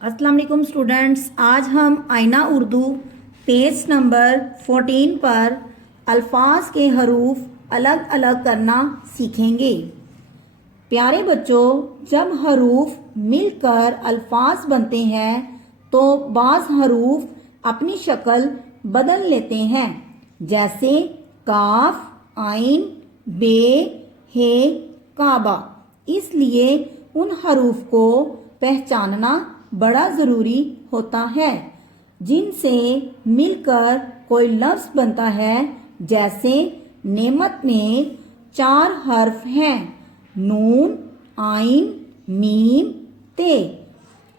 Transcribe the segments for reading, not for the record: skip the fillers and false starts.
अस्सलाम वालेकुम स्टूडेंट्स, आज हम आईना उर्दू पेज नंबर 14 पर अल्फाज के हरूफ अलग अलग करना सीखेंगे। प्यारे बच्चों, जब हरूफ मिलकर अल्फाज बनते हैं तो बाज़ हरूफ अपनी शक्ल बदल लेते हैं, जैसे काफ, आइन, बे, हे, काबा। इसलिए उन हरूफ को पहचानना बड़ा ज़रूरी होता है जिनसे मिलकर कोई लफ्ज़ बनता है। जैसे नेमत में 4 हर्फ हैं, नून, आइन, मीम, ते।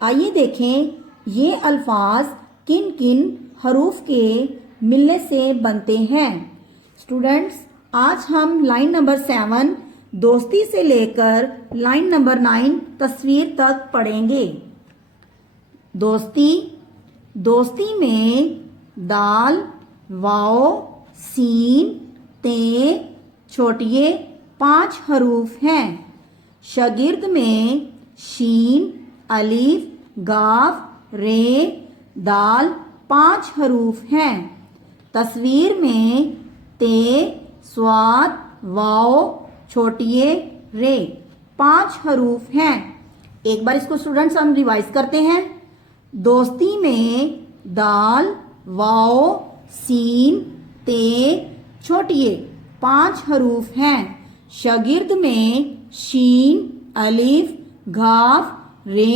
आइए देखें ये अल्फाज किन किन हरूफ के मिलने से बनते हैं। स्टूडेंट्स, आज हम लाइन नंबर 7 दोस्ती से लेकर लाइन नंबर 9 तस्वीर तक पढ़ेंगे। दोस्ती, दोस्ती में दाल, वाओ, सीन, ते, छोटिये 5 हरूफ हैं। शागिर्द में शीन, अलीफ, गाफ, रे, दाल 5 हरूफ हैं। तस्वीर में ते, स्वाद, वाओ, छोटिये, रे 5 हरूफ हैं। एक बार इसको स्टूडेंट्स हम रिवाइज करते हैं। दोस्ती में दाल, वाओ, सीन, ते, छोटिये 5 हरूफ हैं। शागिर्द में शीन, अलिफ, गाफ, रे,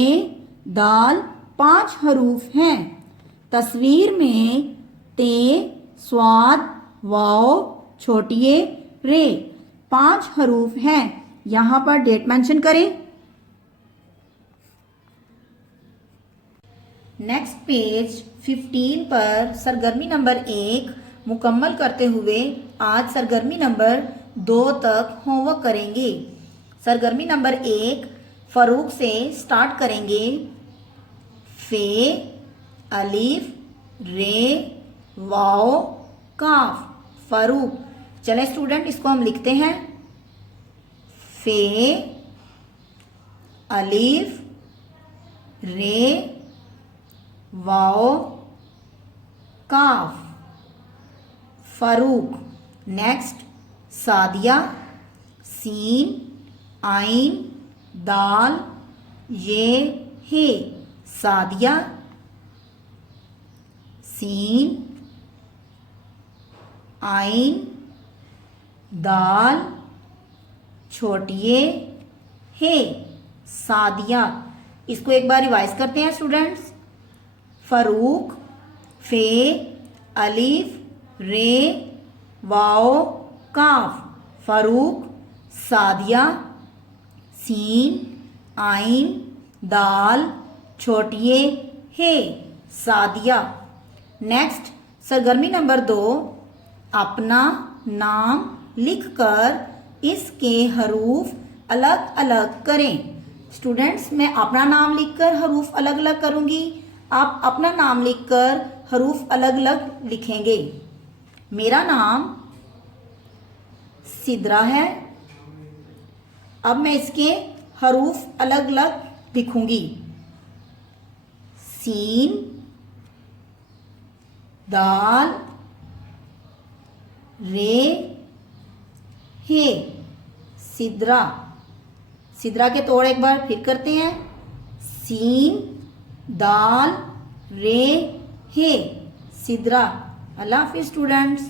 दाल 5 हरूफ हैं। तस्वीर में ते, स्वाद, वाओ, छोटिये, रे 5 हरूफ हैं। यहाँ पर डेट मेंशन करें। नेक्स्ट पेज 15 पर सरगर्मी नंबर 1 मुकम्मल करते हुए आज सरगर्मी नंबर 2 तक होमवर्क करेंगे। सरगर्मी नंबर 1 फरूक से स्टार्ट करेंगे। फे, अलीफ, रे, वाओ, काफ, फरूक। चले स्टूडेंट, इसको हम लिखते हैं। फे, अलीफ, रे, वाओ, काफ, फरूक। नेक्स्ट सादिया, सीन, आइन, दाल, ये, हे। सादिया, सीन, आइन, दाल, छोटिये, हे। सादिया। इसको एक बार रिवाइज करते हैं स्टूडेंट्स। फरूक, फे, अलीफ, रे, वाओ, काफ, फरूक। सादिया, सीन, आइन, दाल, छोटिये, हे। सादिया। नेक्स्ट सरगर्मी नंबर 2 अपना नाम लिखकर इसके हरूफ अलग अलग करें। स्टूडेंट्स, मैं अपना नाम लिखकर हरूफ अलग अलग करूंगी, आप अपना नाम लिखकर हरूफ अलग अलग लिखेंगे। मेरा नाम सिद्रा है। अब मैं इसके हरूफ अलग अलग लिखूंगी। सीन, दाल, रे, हे। सिद्रा। सिद्रा के तोड़ एक बार फिर करते हैं। सीन, दाल, रे, हे। सिद्रा। अल्लाह हाफिज़ स्टूडेंट्स।